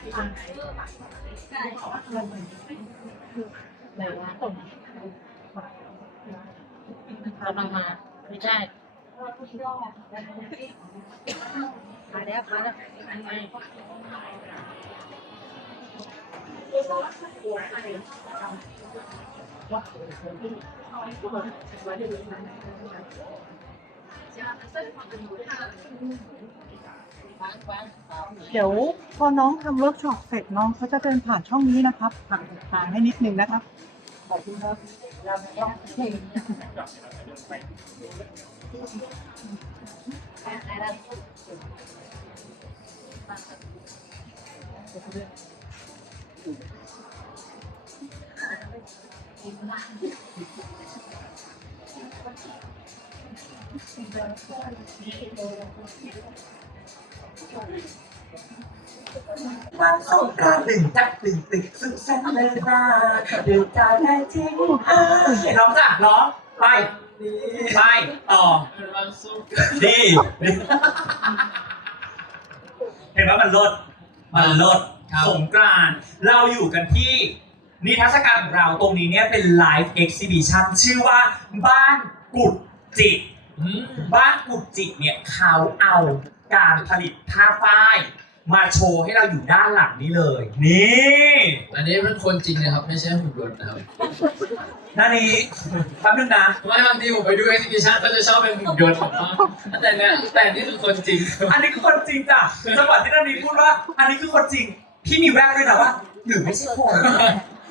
ไหนวะกำลังมา ไม่ใช่มาแล้วมาแล้ววางวางเเดี๋ยวพอน้องทำเวิร์กช็อปเสร็จน้องเขาจะเดินผ่านช่องนี้นะครับผ่านทางให้นิดนึงนะครับขอบคุณครับ วันสงกรานต์หนึ่งจักตึงตึกสุขสันเลยนะเดี๋ยวจะได้ทิ้งเอ้ยร้องจ้ะร้องไปไปต่อดีเห็นว่ามันลดมันลดสงกรานต์เราอยู่กันที่นิทรรศการของเราตรงนี้เนี่ยเป็นไลฟ์เอ็กซิบิชันชื่อว่าบ้านกุดจิตบ้านกุดจิตเนี่ยเขาเอา การผลิตผ้าฝ้าย มาโชว์ให้เราอยู่ด้านหลังนี้เลย นี่อันนี้เป็นคนจริงนะครับ ไม่ใช่หุ่นยนต์นะครับหน้านี้แป๊บนึงนะไม่บางทีผมไปดูเอ็กซิบิชันก็จะชอบเป็นหุ่นยนต์ผมมากแต่เนี่ยแต่นี่คือคนจริง อันนี้คือคนจริงจ้ะจังหวะที่หน้านี้พูดว่า อันนี้คือคนจริง พี่มีแวบด้วยนะว่าหรือไม่ใช่คน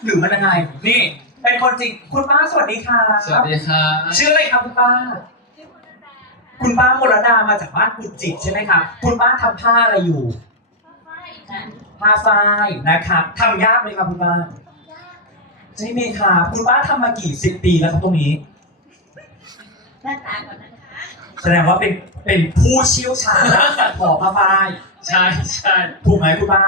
หรือมันยังไงนี่ เป็นคนจริง คุณป้าสวัสดีค่ะสวัสดีครับชื่ออะไรครับคุณป้า คุณป้ามรดามาจากบ้านกุดจิตใช่ไหมครับคุณป้าทำผ้าอะไรอยู่ผ้าฝ้ายนะครับทำยากไหมครับคุณป้าใช่ไหมครับคุณป้าทำมากี่สิบปีแล้วครับตรงนี้ หน้าตาก่อนนะคะแสดงว่าเป็นเป็นผู้เชี่ยวชาญด้านการทอผ้าฝ้ายใช่ใช่ถูกไหมคุณป้า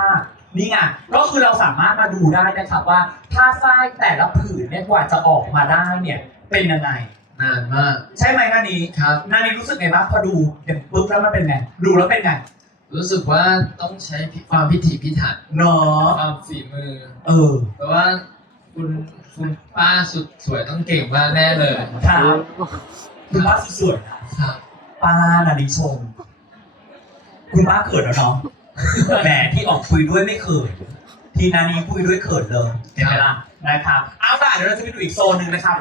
นี่ไงก็คือเราสามารถมาดูได้นะครับว่าผ้าฝ้ายแต่ละผืนเนี่ยกว่าจะออกมาได้เนี่ยเป็นยังไง นานมาก ใช่ไหมนานี้ครับนานี้รู้สึกไงบ้างพอดูอย่างปุ๊บแล้วมันเป็นไงดูแล้วเป็นไงรู้สึกว่าต้องใช้ความพิถีพิถันเนาะความฝีมือ เออเพราะว่าคุณคุณป้าสุดสวยต้องเก่งมากแน่เลยครับคุณป้าสวยๆนะครับป้านานิชม คุณป้าเขินแล้วเนาะแหมที่ออกคุยด้วยไม่เขินทีนานี้คุยด้วยเขินเลยเห็นไหมล่ะนะครับเอาล่ะเดี๋ยวเราจะไปดูอีกโซนหนึ่งนะครับ